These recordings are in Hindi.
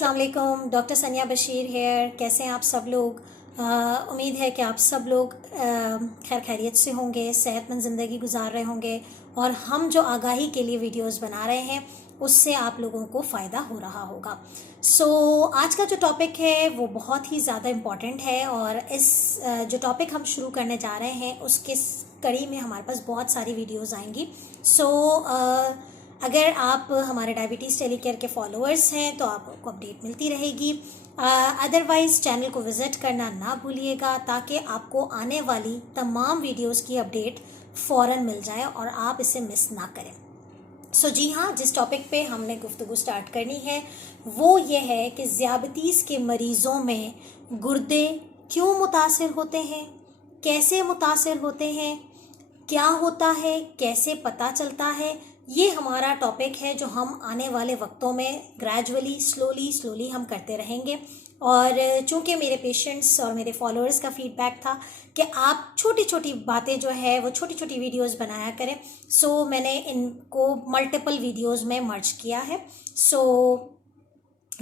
अस्सलाम वालेकुम, डॉक्टर सनिया बशीर हेयर। कैसे हैं आप सब लोग? उम्मीद है कि आप सब लोग खैर खैरियत से होंगे, सेहतमंद ज़िंदगी गुजार रहे होंगे और हम जो आगाही के लिए वीडियोस बना रहे हैं उससे आप लोगों को फ़ायदा हो रहा होगा। आज का जो टॉपिक है वो बहुत ही ज़्यादा इम्पॉर्टेंट है और इस जो टॉपिक हम शुरू करने जा रहे हैं उसके कड़ी में हमारे पास बहुत सारी वीडियोज़ आएंगी। अगर आप हमारे डायबिटीज़ टेलीकेयर के फॉलोअर्स हैं तो आपको अपडेट मिलती रहेगी। अदरवाइज़ चैनल को विज़िट करना ना भूलिएगा ताकि आपको आने वाली तमाम वीडियोस की अपडेट फ़ौरन मिल जाए और आप इसे मिस ना करें। जी हाँ, जिस टॉपिक पे हमने गुफ्तगू स्टार्ट करनी है वो ये है कि ज़ियाबतीस के मरीज़ों में गुर्दे क्यों मुतासिर होते हैं, कैसे मुतासिर होते हैं, क्या होता है, कैसे पता चलता है। ये हमारा टॉपिक है जो हम आने वाले वक्तों में ग्रेजुअली स्लोली हम करते रहेंगे। और चूँकि मेरे पेशेंट्स और मेरे फॉलोअर्स का फीडबैक था कि आप छोटी छोटी बातें जो है वो छोटी छोटी वीडियोस बनाया करें, मैंने इनको मल्टीपल वीडियोस में मर्ज किया है।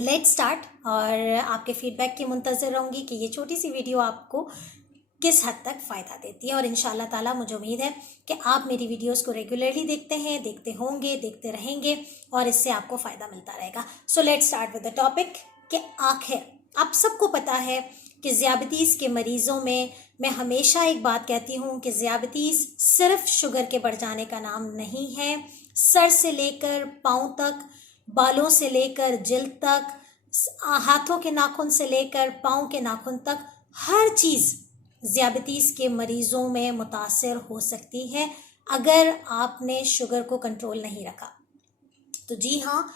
लेट्स स्टार्ट और आपके फीडबैक की मुंतज़र रहूँगी कि ये छोटी सी वीडियो आपको किस हद तक फ़ायदा देती है। और इंशाल्लाह ताला मुझे उम्मीद है कि आप मेरी वीडियोस को रेगुलरली देखते हैं, देखते होंगे, देखते रहेंगे और इससे आपको फ़ायदा मिलता रहेगा। Let's start with the topic कि आखिर आप सबको पता है कि ज़ियाबतीस के मरीज़ों में मैं हमेशा एक बात कहती हूँ कि ज़ियाबतीस सिर्फ शुगर के बढ़ जाने का नाम नहीं है। सर से लेकर पाँव तक, बालों से लेकर जिल्द तक, हाथों के नाखून से लेकर पाँव के नाखून तक, हर चीज़ ज़ियाबतीस के मरीज़ों में मुतासिर हो सकती है अगर आपने शुगर को कंट्रोल नहीं रखा। तो जी हाँ,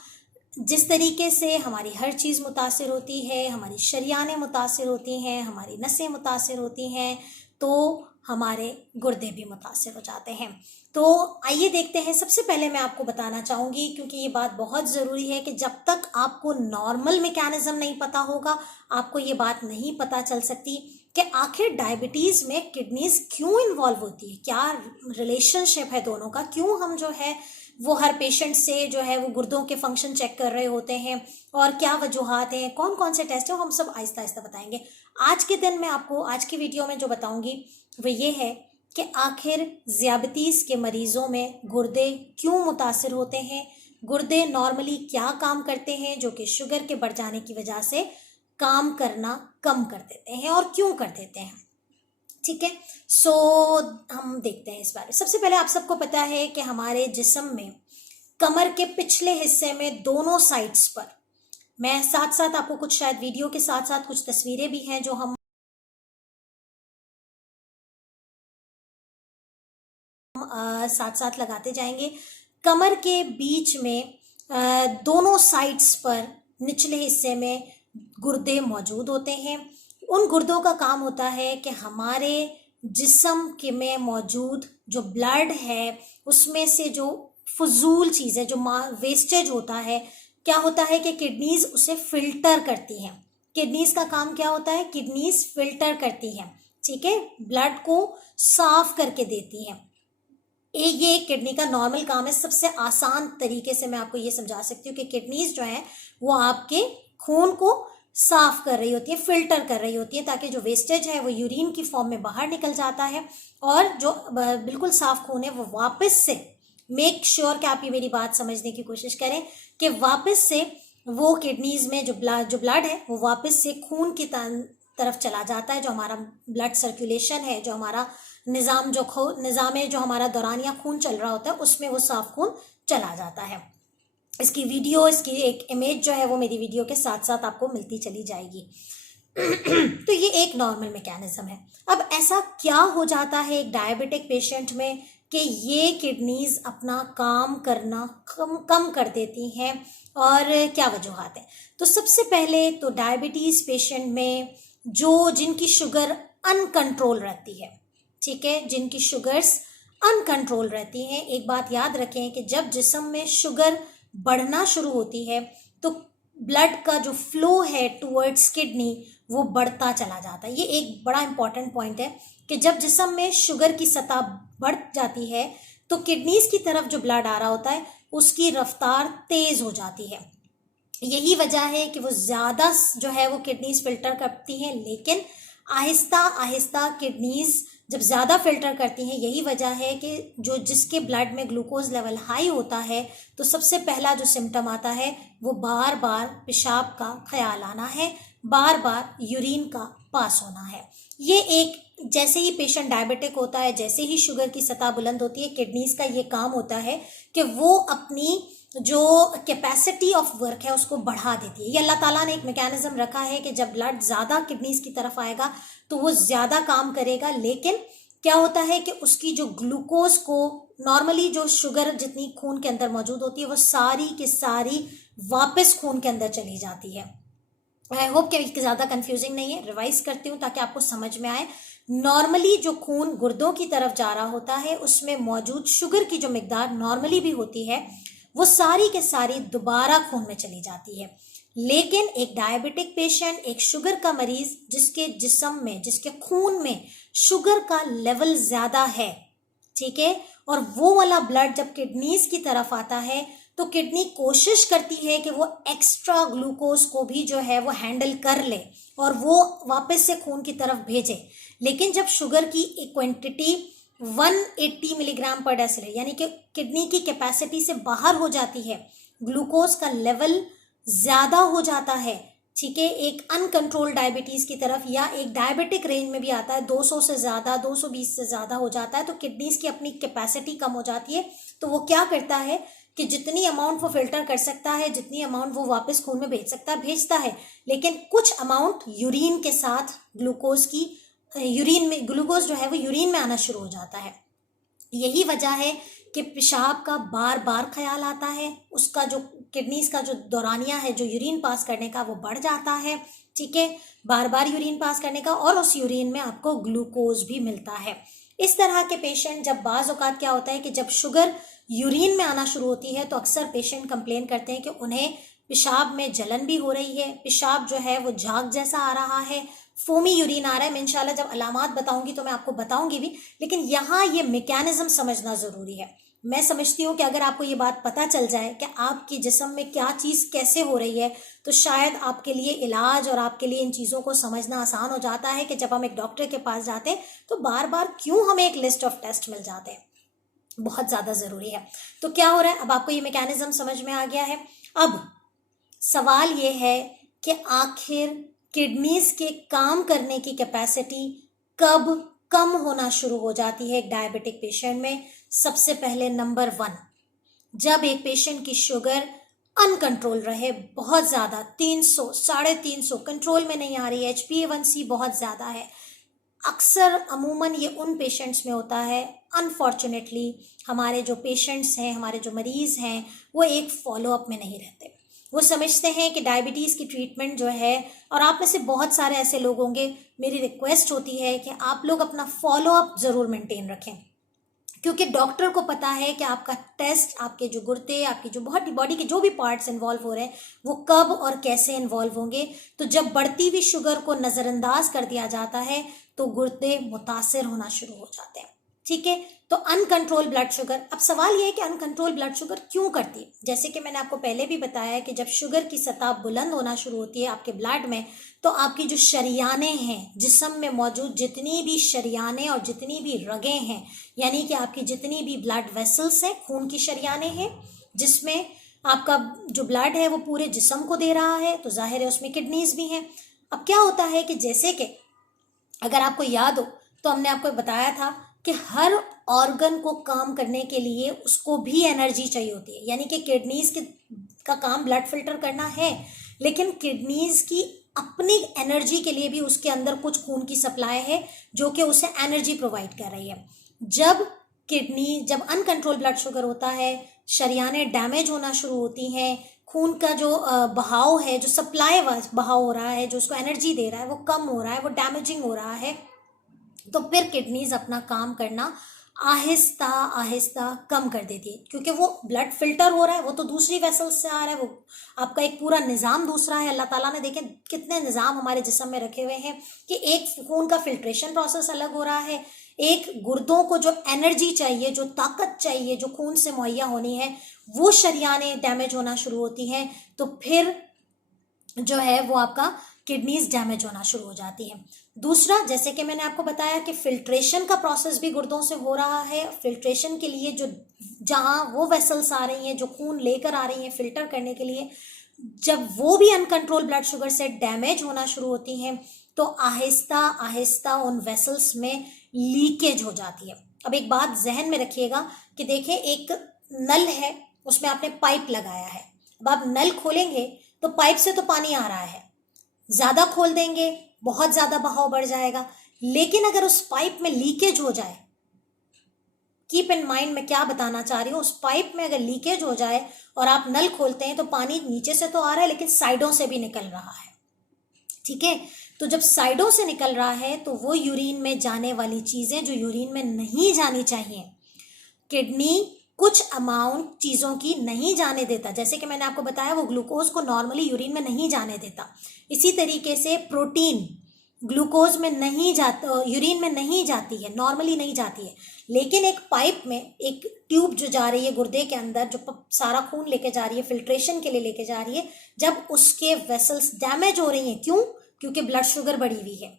जिस तरीके से हमारी हर चीज़ मुतासिर होती है, हमारी शरियानें मुतासिर होती हैं, हमारी नसें मुतासिर होती हैं, तो हमारे गुर्दे भी मुतासिर हो जाते हैं। तो आइए देखते हैं। सबसे पहले मैं आपको बताना चाहूँगी, क्योंकि ये बात बहुत ज़रूरी है कि जब तक आपको नॉर्मल मैकेनिज़्म नहीं पता होगा आपको ये बात नहीं पता चल सकती कि आखिर डायबिटीज़ में किडनीज़ क्यों इन्वॉल्व होती है, क्या रिलेशनशिप है दोनों का, क्यों हम जो है वो हर पेशेंट से जो है वो गुर्दों के फंक्शन चेक कर रहे होते हैं और क्या वजूहात हैं, कौन कौन से टेस्ट हैं, हम सब आहिस्ता आहिस्ता बताएंगे। आज के दिन मैं आपको आज की वीडियो में जो बताऊंगी वो ये है कि आखिर ज़ियाबतीस के मरीज़ों में गुर्दे क्यों मुतासिर होते हैं, गुर्दे नॉर्मली क्या काम करते हैं जो कि शुगर के बढ़ जाने की वजह से काम करना कम कर देते हैं और क्यों कर देते हैं। ठीक है, हम देखते हैं इस बारे में। सबसे पहले आप सबको पता है कि हमारे जिस्म में कमर के पिछले हिस्से में दोनों साइड्स पर, मैं साथ साथ आपको कुछ शायद वीडियो के साथ साथ कुछ तस्वीरें भी हैं जो हम साथ साथ लगाते जाएंगे। कमर के बीच में दोनों साइड्स पर निचले हिस्से में गुर्दे मौजूद होते हैं। उन गुर्दों का काम होता है कि हमारे जिस्म के में मौजूद जो ब्लड है उसमें से जो फजूल चीज़ है, जो वेस्टेज होता है, क्या होता है कि किडनीज उसे फिल्टर करती हैं। किडनीज का काम क्या होता है? किडनीज फिल्टर करती हैं, ठीक है, ब्लड को साफ करके देती हैं। ये किडनी का नॉर्मल काम है। सबसे आसान तरीके से मैं आपको ये समझा सकती हूँ कि किडनीज जो है वो आपके खून को साफ कर रही होती है, फिल्टर कर रही होती है, ताकि जो वेस्टेज है वो यूरिन की फॉर्म में बाहर निकल जाता है और जो बिल्कुल साफ खून है वो वापस से, मेक श्योर कि आप ये मेरी बात समझने की कोशिश करें कि वापस से वो किडनीज में जो ब्लड है वो वापस से खून की तरफ चला जाता है। जो हमारा ब्लड सर्कुलेशन है, जो हमारा निज़ाम जो हमारा दौरानिया खून चल रहा होता है उसमें वो साफ खून चला जाता है। इसकी वीडियो, इसकी एक इमेज जो है वो मेरी वीडियो के साथ साथ आपको मिलती चली जाएगी। तो ये एक नॉर्मल मैकेनिज्म है। अब ऐसा क्या हो जाता है एक डायबिटिक पेशेंट में कि ये किडनीज अपना काम करना कम कर देती हैं और क्या वजूहात हैं? तो सबसे पहले तो डायबिटीज़ पेशेंट में जिनकी शुगर अनकंट्रोल रहती है, ठीक है, जिनकी शुगर्स अनकंट्रोल रहती हैं, एक बात याद रखें कि जब जिस्म में शुगर बढ़ना शुरू होती है तो ब्लड का जो फ्लो है टूवर्ड्स किडनी वो बढ़ता चला जाता है। ये एक बड़ा इंपॉर्टेंट पॉइंट है कि जब जिस्म में शुगर की सतह बढ़ जाती है तो किडनीज की तरफ जो ब्लड आ रहा होता है उसकी रफ्तार तेज हो जाती है। यही वजह है कि वो ज़्यादा जो है वो किडनीज फिल्टर करती हैं, लेकिन आहिस्ता आहिस्ता किडनीज जब ज़्यादा फिल्टर करती हैं, यही वजह है कि जो जिसके ब्लड में ग्लूकोज लेवल हाई होता है तो सबसे पहला जो सिम्टम आता है वो बार बार पेशाब का ख्याल आना है, बार बार यूरिन का पास होना है। ये एक, जैसे ही पेशेंट डायबिटिक होता है, जैसे ही शुगर की सतह बुलंद होती है, किडनीज का ये काम होता है कि वो अपनी जो कैपेसिटी ऑफ वर्क है उसको बढ़ा देती है। ये अल्लाह ताला ने एक मैकेनिज्म रखा है कि जब ब्लड ज़्यादा किडनीज की तरफ आएगा तो वो ज़्यादा काम करेगा, लेकिन क्या होता है कि उसकी जो ग्लूकोज को, नॉर्मली जो शुगर जितनी खून के अंदर मौजूद होती है वो सारी की सारी वापस खून के अंदर चली जाती है। आई होप कि ज़्यादा कंफ्यूजिंग नहीं है, रिवाइज करती हूँ ताकि आपको समझ में आए। नॉर्मली जो खून गुर्दों की तरफ जा रहा होता है उसमें मौजूद शुगर की जो मिकदार नॉर्मली भी होती है वो सारी के सारी दोबारा खून में चली जाती है। लेकिन एक डायबिटिक पेशेंट, एक शुगर का मरीज जिसके जिस्म में, जिसके खून में शुगर का लेवल ज़्यादा है, ठीक है, और वो वाला ब्लड जब किडनीज की तरफ आता है तो किडनी कोशिश करती है कि वो एक्स्ट्रा ग्लूकोज को भी जो है वो हैंडल कर ले और वो वापस से खून की तरफ भेजे। लेकिन जब शुगर की एक क्वांटिटी 180 मिलीग्राम पर डेसिलिटर यानी कि किडनी की कैपेसिटी से बाहर हो जाती है, ग्लूकोज का लेवल ज़्यादा हो जाता है, ठीक है, एक अनकंट्रोल डायबिटीज़ की तरफ या एक डायबिटिक रेंज में भी आता है, 200 से ज़्यादा, 220 से ज़्यादा हो जाता है, तो किडनीज की अपनी कैपेसिटी कम हो जाती है। तो वो क्या करता है कि जितनी अमाउंट वो फिल्टर कर सकता है, जितनी अमाउंट वो वापस खून में भेज सकता है भेजता है, लेकिन कुछ अमाउंट यूरिन के साथ ग्लूकोज की, यूरिन में ग्लूकोज जो है वो यूरिन में आना शुरू हो जाता है। यही वजह है कि पेशाब का बार बार ख्याल आता है, उसका जो किडनीज का जो दौरानिया है जो यूरिन पास करने का वो बढ़ जाता है, ठीक है, बार बार यूरिन पास करने का, और उस यूरिन में आपको ग्लूकोज भी मिलता है। इस तरह के पेशेंट, जब बाज़ औक़ात क्या होता है कि जब शुगर यूरिन में आना शुरू होती है तो अक्सर पेशेंट कंप्लेन करते हैं कि उन्हें पेशाब में जलन भी हो रही है, पेशाब जो है वो झाग जैसा आ रहा है, फोमी यूरिन आ रहा है। मैं इंशाल्लाह जब अलामात बताऊंगी तो मैं आपको बताऊंगी भी, लेकिन यहाँ ये मैकेनिज्म समझना ज़रूरी है। मैं समझती हूँ कि अगर आपको ये बात पता चल जाए कि आपकी जिस्म में क्या चीज़ कैसे हो रही है तो शायद आपके लिए इलाज और आपके लिए इन चीज़ों को समझना आसान हो जाता है कि जब हम एक डॉक्टर के पास जाते हैं तो बार बार क्यों हमें एक लिस्ट ऑफ टेस्ट मिल जाते हैं, बहुत ज़्यादा ज़रूरी है। तो क्या हो रहा है, अब आपको ये मैकेनिज्म समझ में आ गया है। अब सवाल ये है कि आखिर किडनीज के काम करने की कैपेसिटी कब कम होना शुरू हो जाती है एक डायबिटिक पेशेंट में। सबसे पहले नंबर 1, जब एक पेशेंट की शुगर अनकंट्रोल रहे, बहुत ज़्यादा 300, 350 कंट्रोल में नहीं आ रही है, HbA1c बहुत ज़्यादा है। अक्सर अमूमन ये उन पेशेंट्स में होता है, अनफॉर्चुनेटली हमारे जो पेशेंट्स हैं, हमारे जो मरीज़ हैं, वो एक फॉलोअप में नहीं रहते। वो समझते हैं कि डायबिटीज़ की ट्रीटमेंट जो है, और आप में से बहुत सारे ऐसे लोग होंगे, मेरी रिक्वेस्ट होती है कि आप लोग अपना फॉलोअप ज़रूर मेंटेन रखें, क्योंकि डॉक्टर को पता है कि आपका टेस्ट, आपके जो गुर्दे, आपकी जो बॉडी के जो भी पार्ट्स इन्वॉल्व हो रहे हैं वो कब और कैसे इन्वॉल्व होंगे। तो जब बढ़ती हुई शुगर को नज़रअंदाज कर दिया जाता है तो गुर्दे मुतासर होना शुरू हो जाते हैं, ठीक है। तो अनकंट्रोल ब्लड शुगर, अब सवाल ये है कि अनकंट्रोल ब्लड शुगर क्यों करती है। जैसे कि मैंने आपको पहले भी बताया कि जब शुगर की सतह बुलंद होना शुरू होती है आपके ब्लड में, तो आपकी जो शरियाने हैं, जिस्म में मौजूद जितनी भी शरियाने और जितनी भी रगें हैं, यानी कि आपकी जितनी भी ब्लड वेसल्स हैं, खून की शरियाने हैं, जिसमें आपका जो ब्लड है वो पूरे जिस्म को दे रहा है, तो जाहिर है उसमें किडनीज भी हैं। अब क्या होता है कि जैसे कि अगर आपको याद हो तो हमने आपको बताया था कि हर ऑर्गन को काम करने के लिए उसको भी एनर्जी चाहिए होती है, यानी कि किडनीज का काम ब्लड फिल्टर करना है, लेकिन किडनीज की अपनी एनर्जी के लिए भी उसके अंदर कुछ खून की सप्लाई है जो कि उसे एनर्जी प्रोवाइड कर रही है। जब अनकंट्रोल ब्लड शुगर होता है, शरियाने डैमेज होना शुरू होती हैं, खून का जो बहाव है, जो सप्लाई बहाव हो रहा है, जो उसको एनर्जी दे रहा है वो कम हो रहा है, वो डैमेजिंग हो रहा है, तो फिर किडनीज अपना काम करना आहिस्ता आहिस्ता कम कर देती है, क्योंकि वो ब्लड फिल्टर हो रहा है, वो तो दूसरी वेसल्स से आ रहा है, वो आपका एक पूरा निज़ाम दूसरा है। अल्लाह ताला ने देखे कितने निज़ाम हमारे जिस्म में रखे हुए हैं कि एक खून का फिल्ट्रेशन प्रोसेस अलग हो रहा है, एक गुर्दों को जो एनर्जी चाहिए, जो ताकत चाहिए, जो खून से मुहैया होनी है, वो शरियाने डैमेज होना शुरू होती हैं, तो फिर जो है वो आपका किडनीज डैमेज होना शुरू हो जाती है। दूसरा, जैसे कि मैंने आपको बताया कि फिल्ट्रेशन का प्रोसेस भी गुर्दों से हो रहा है। फिल्ट्रेशन के लिए जो जहाँ वो वेसल्स आ रही हैं जो खून लेकर आ रही हैं फिल्टर करने के लिए, जब वो भी अनकंट्रोल ब्लड शुगर से डैमेज होना शुरू होती हैं तो आहिस्ता आहिस्ता उन वेसल्स में लीकेज हो जाती है। अब एक बात जहन में रखिएगा कि देखें, एक नल है, उसमें आपने पाइप लगाया है। अब आप नल खोलेंगे तो पाइप से तो पानी आ रहा है, ज्यादा खोल देंगे बहुत ज्यादा बहाव बढ़ जाएगा। लेकिन अगर उस पाइप में लीकेज हो जाए, कीप इन माइंड मैं क्या बताना चाह रही हूँ, उस पाइप में अगर लीकेज हो जाए और आप नल खोलते हैं तो पानी नीचे से तो आ रहा है लेकिन साइडों से भी निकल रहा है, ठीक है। तो जब साइडों से निकल रहा है तो वो यूरिन में जाने वाली चीजें जो यूरिन में नहीं जानी चाहिए, किडनी कुछ अमाउंट चीज़ों की नहीं जाने देता। जैसे कि मैंने आपको बताया वो ग्लूकोज को नॉर्मली यूरिन में नहीं जाने देता। इसी तरीके से प्रोटीन ग्लूकोज में नहीं जाता, यूरिन में नहीं जाती है, नॉर्मली नहीं जाती है। लेकिन एक पाइप में एक ट्यूब जो जा रही है गुर्दे के अंदर, जो सारा खून लेके जा रही है, फिल्ट्रेशन के लिए लेके जा रही है, जब उसके वेसल्स डैमेज हो रही हैं, क्यों? क्योंकि ब्लड शुगर बढ़ी हुई है,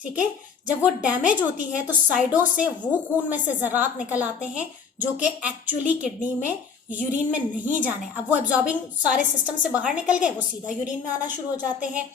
ठीक है। जब वो डैमेज होती है तो साइडों से वो खून में से ज़रात निकल आते हैं जो कि एक्चुअली किडनी में यूरिन में नहीं जाने। अब वो एब्जॉर्बिंग सारे सिस्टम से बाहर निकल गए, वो सीधा यूरिन में आना शुरू हो जाते हैं।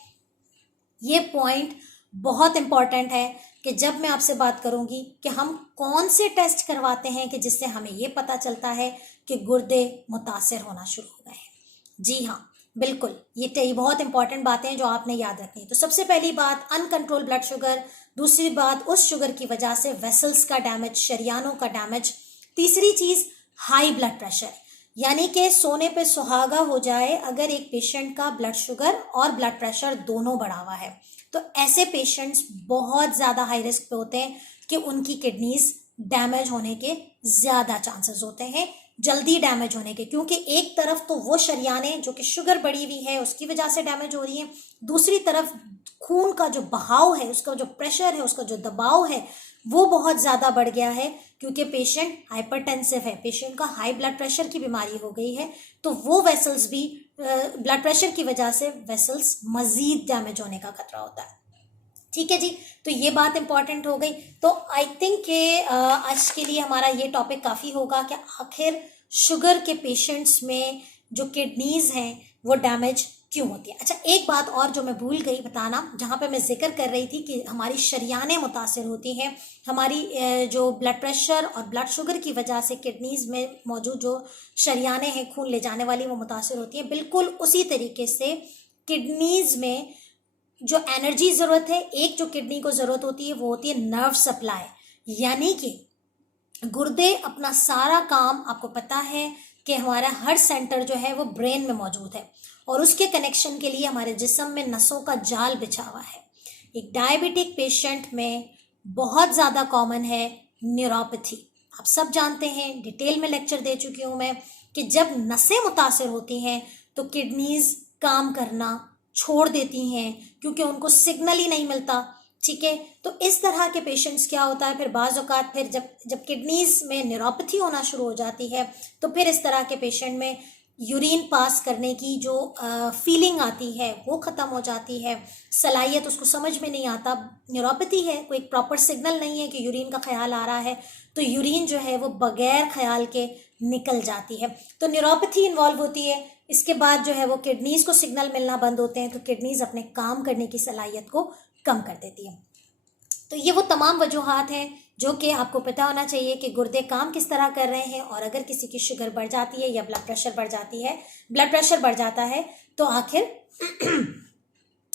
ये पॉइंट बहुत इंपॉर्टेंट है कि जब मैं आपसे बात करूंगी कि हम कौन से टेस्ट करवाते हैं कि जिससे हमें ये पता चलता है कि गुर्दे मुतासिर होना शुरू हो गए हैं। जी हाँ, बिल्कुल, ये बहुत इंपॉर्टेंट बातें हैं जो आपने याद रखनी है। तो सबसे पहली बात अनकंट्रोल ब्लड शुगर, दूसरी बात उस शुगर की वजह से वेसल्स का डैमेज, शरियानों का डैमेज, तीसरी चीज हाई ब्लड प्रेशर, यानी कि सोने पे सुहागा हो जाए अगर एक पेशेंट का ब्लड शुगर और ब्लड प्रेशर दोनों बढ़ा हुआ है, तो ऐसे पेशेंट्स बहुत ज़्यादा हाई रिस्क पे होते हैं कि उनकी किडनीज डैमेज होने के ज़्यादा चांसेस होते हैं, जल्दी डैमेज होने के। क्योंकि एक तरफ तो वो शरियानें जो कि शुगर बढ़ी हुई है उसकी वजह से डैमेज हो रही हैं, दूसरी तरफ खून का जो बहाव है, उसका जो प्रेशर है, उसका जो दबाव है वो बहुत ज़्यादा बढ़ गया है क्योंकि पेशेंट हाइपरटेंसिव है, पेशेंट का हाई ब्लड प्रेशर की बीमारी हो गई है। तो वो वेसल्स भी ब्लड प्रेशर की वजह से वेसल्स मजीद डैमेज होने का खतरा होता है, ठीक है जी। तो ये बात इंपॉर्टेंट हो गई। तो आई थिंक कि आज के लिए हमारा ये टॉपिक काफ़ी होगा कि आखिर शुगर के पेशेंट्स में जो किडनीज हैं वो डैमेज क्यों होती है। अच्छा, एक बात और जो मैं भूल गई बताना, जहाँ पे मैं जिक्र कर रही थी कि हमारी शरियानें मुतासिर होती हैं, हमारी जो ब्लड प्रेशर और ब्लड शुगर की वजह से किडनीज में मौजूद जो शरियानें हैं खून ले जाने वाली वो मुतासिर होती हैं। बिल्कुल उसी तरीके से किडनीज में जो एनर्जी ज़रूरत है, एक जो किडनी को ज़रूरत होती है वो होती है नर्व सप्लाई, यानी कि गुर्दे अपना सारा काम, आपको पता है कि हमारा हर सेंटर जो है वो ब्रेन में मौजूद है और उसके कनेक्शन के लिए हमारे जिस्म में नसों का जाल बिछा हुआ है। एक डायबिटिक पेशेंट में बहुत ज़्यादा कॉमन है न्यूरोपैथी। आप सब जानते हैं, डिटेल में लेक्चर दे चुकी हूँ मैं, कि जब नसें मुतासिर होती हैं तो किडनीज काम करना छोड़ देती हैं क्योंकि उनको सिग्नल ही नहीं मिलता, ठीक है। तो इस तरह के पेशेंट्स क्या होता है, फिर बाज़ औक़ात फिर जब किडनीज में न्यूरोपैथी होना शुरू हो जाती है तो फिर इस तरह के पेशेंट में यूरिन पास करने की जो फीलिंग आती है वो ख़त्म हो जाती है, सलाहियत उसको समझ में नहीं आता। न्यूरोपैथी है, कोई प्रॉपर सिग्नल नहीं है कि यूरिन का ख्याल आ रहा है, तो यूरिन जो है वो बगैर ख्याल के निकल जाती है। तो न्यूरोपैथी इन्वॉल्व होती है। इसके बाद जो है वो किडनीज़ को सिग्नल मिलना बंद होते हैं, तो किडनीज़ अपने काम करने की सलाहियत को कम कर देती है। तो ये वो तमाम वजूहात हैं जो कि आपको पता होना चाहिए कि गुर्दे काम किस तरह कर रहे हैं, और अगर किसी की शुगर बढ़ जाती है या ब्लड प्रेशर बढ़ जाता है तो आखिर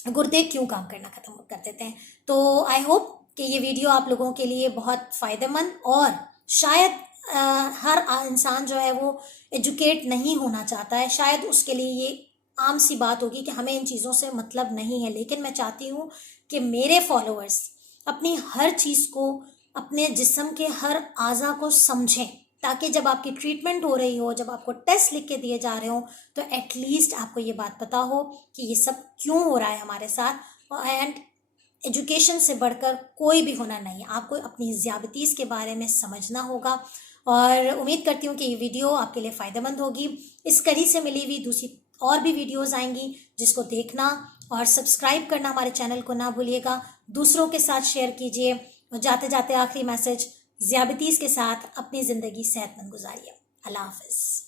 गुर्दे क्यों काम करना ख़त्म कर देते हैं। तो आई होप कि ये वीडियो आप लोगों के लिए बहुत फ़ायदेमंद, और शायद हर इंसान जो है वो एजुकेट नहीं होना चाहता है, शायद उसके लिए ये आम सी बात होगी कि हमें इन चीज़ों से मतलब नहीं है, लेकिन मैं चाहती हूँ कि मेरे फॉलोअर्स अपनी हर चीज़ को, अपने जिस्म के हर आज़ा को समझें, ताकि जब आपकी ट्रीटमेंट हो रही हो, जब आपको टेस्ट लिख के दिए जा रहे हो, तो एटलीस्ट आपको ये बात पता हो कि ये सब क्यों हो रहा है हमारे साथ। एंड एजुकेशन से बढ़कर कोई भी हुनर नहीं है, आपको अपनी ज़्यादतीज़ के बारे में समझना होगा। और उम्मीद करती हूँ कि ये वीडियो आपके लिए फ़ायदेमंद होगी। इस कड़ी से मिली हुई दूसरी और भी वीडियोस आएंगी जिसको देखना और सब्सक्राइब करना हमारे चैनल को ना भूलिएगा। दूसरों के साथ शेयर कीजिए और जाते जाते आखिरी मैसेज, ज़ियाबतीज़ के साथ अपनी ज़िंदगी सेहतमंद गुजारिए। अल्लाह हाफ़िज़।